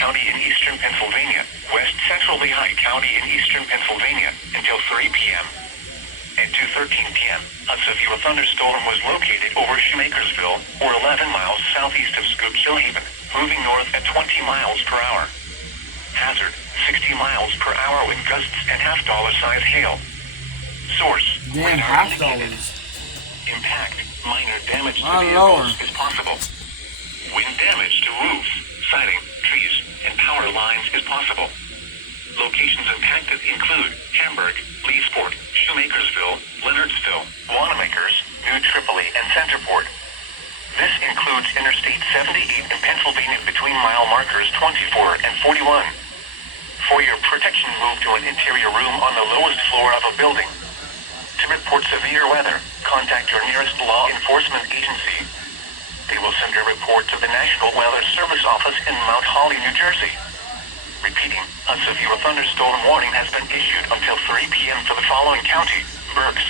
County in eastern Pennsylvania, west central Lehigh County in eastern Pennsylvania, until 3 p.m. At 2:13 p.m., a severe thunderstorm was located over Shoemakersville, or 11 miles southeast of Scoopsville-Haven, moving north at 20 miles per hour. Hazard, 60 miles per hour with gusts and half-dollar-size hail. Source, Damn, radar $half. indicated. Impact, minor damage to Not vehicles lower. is possible. Wind damage to roofs, siding, trees, and power lines is possible. Locations impacted include Hamburg, Leesport, Shoemakersville, Leonardsville, Wanamaker's, New Tripoli, and Centerport. This includes Interstate 78 in Pennsylvania between mile markers 24 and 41. For your protection, move to an interior room on the lowest floor of a building. To report severe weather, contact your nearest law enforcement agency. They will send a report to the National Weather Service office in Mount Holly, New Jersey. Repeating, a severe thunderstorm warning has been issued until 3 p.m. for the following county: Berks,